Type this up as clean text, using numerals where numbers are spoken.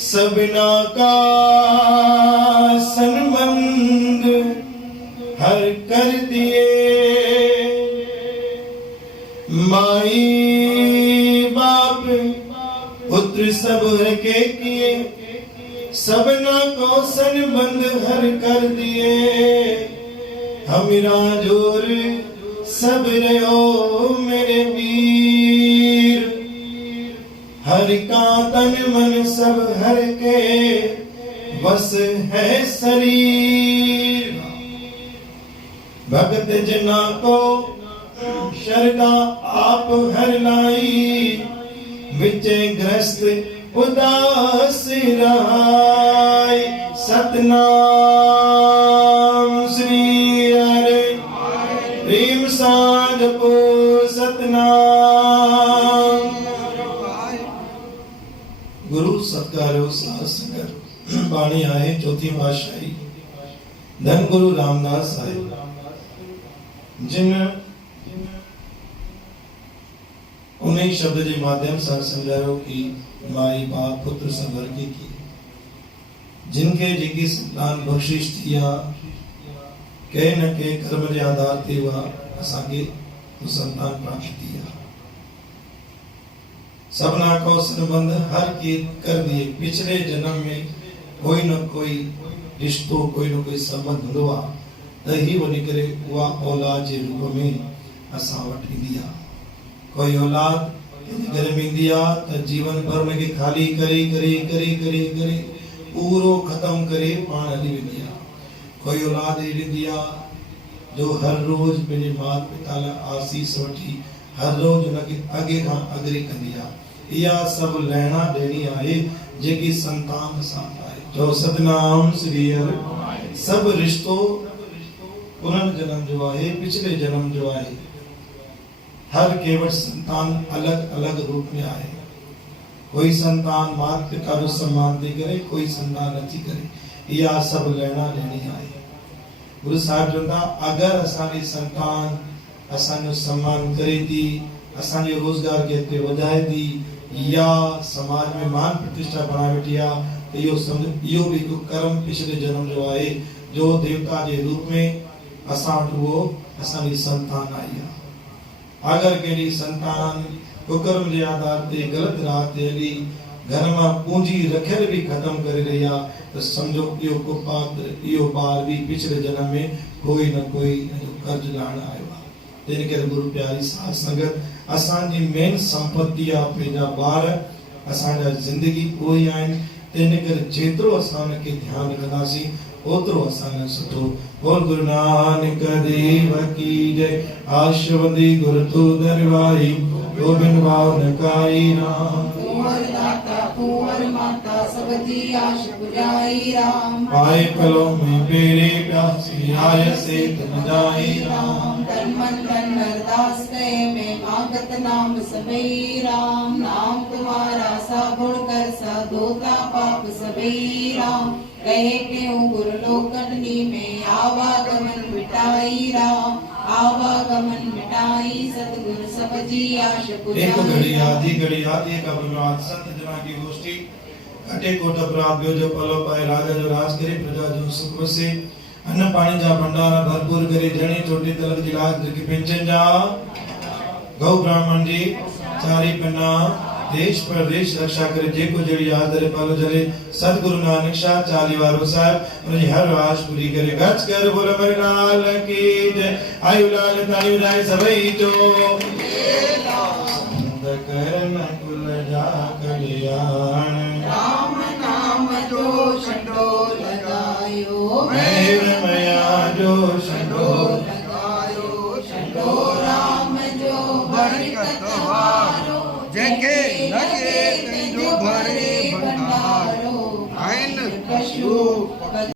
सबना का संबंध हर कर दिए, माई बाप पुत्र सब के किए, सबना को संबंध हर कर दिए। हमीरा जोर सब रहो मेरे वीर, हर का तन मन सब हर के बस है शरीर। भगत जना को शरदा आप हर लाई, विचे ग्रस्त उदास रहाय। सतनाम श्री हरे प्रेम साध को सतनाम। गुरु सत्कारो साध संगत बाणी आए चौथी पातशाही धन गुरु रामदास साहिब, जिन उन्हीं शब्द के माध्यम से समझायो कि माई बाप पुत्र सब हर के किए, जिनके जेकी संतान बख्शिश थिया के न के कर्म के आधार ते वा असांखे तो संतान प्राप्त थिया। सबना को संबंध हर के कर दिए। पिछले जन्म में कोई न कोई रिश्तो कोई न कोई संबंध हुआ तही वनी करे उहा औलाद के रूप में असा वठी दिया। कोई औलाद घर में दिया तो जीवन भर में के खाली करे करे करे करे करे पूरो खत्म करे पान हली दिया। कोई औलाद एडी दिया जो हर रोज मेरे माता पिता ला आशीष वठी हर रोज उनके आगे का अग्री कंदिया। या सब लेना देनी आए जेकी संतान साथ आए। जो सतनाम श्री हरि सब रिश्तों पुनर्जन्म जो आए पिछले जन्म जो आए हर केवट संतान अलग अलग रूप में आए। कोई संतान माता पिता को सम्मान दे करे, कोई संतान अच्छी करे, या सब लेना लेनी आए। गुरु साहब चवंदा अगर असांजी संतान असांजो सम्मान करे थी, असांजे रोजगार के अॻिते वधाए थी, या समाज में मान प्रतिष्ठा बनाए वेठी आहे, तो इहो समझ इहो भी हिकु कर्म पिछले जन्म जो आहे जो देवता के रूप में असां वटि उहो असांजी संतान आई आहे। अगर कहिड़ी संतान कुकर्म जे आधार ते गलत राह ते हली घर में पूंजी रखियल भी खत्म करे रही आहे, तो समझो इहो कुपात्र इहो ॿार भी पिछले जन्म में कोई न कोई कर्ज लाण आयो आहे। तंहिं करे गुरु प्यारी साध संगत असांजी मेन संपत्ति आहे पंहिंजा ॿार, असांजा जिंदगी उहे ई आहिनि। तंहिं करे जेतिरो असां उनखे ध्यानु कंदासीं ओतिरो असां सुठो। बोल गुरु नानक देव की जय। आशवंदी गुरु तू दरबारी, गोबिंद भावन काई राम। कुंवर दाता कुंवर माता सब जी आश पुजाई राम। पाए पलों में पेरे प्यासी आय से तन जाई राम। तन मन धन अरदास गए में मांगत नाम सबई राम। नाम तुम्हारा सा गुण कर सा धोता पाप सबई राम। कहे क्यों गुरु लोकनी में आवागमन मिटाई राम। आवागमन मिटाई सतगुरु सब जी आश पुजाई। एक घड़ी आधी का प्रभात संत जना की गोष्ठी अटे कोट अपराध जो जो पलो पाए राजा जो राज करे प्रजा जो सुख से अन्न पानी जा भंडारा भरपूर करे जणी छोटी तलक जिलाज की पेंशन जा गौ ब्राह्मण जी चारी पन्ना देश प्रदेश रक्षा करे जेको जड़ी याद करे पालो जले सतगुरु नानक शाह 40 वारो साहब उनकी हर आश पूरी करे। गच कर बोल मेरे लाल की जय। आयु लाल ताली बजाए सबई जो संत करन कुल जा कल्याण। राम नाम जो शंडो लगायो मैं मया जो शंडो शंडो राम जो बरकत वारो जेके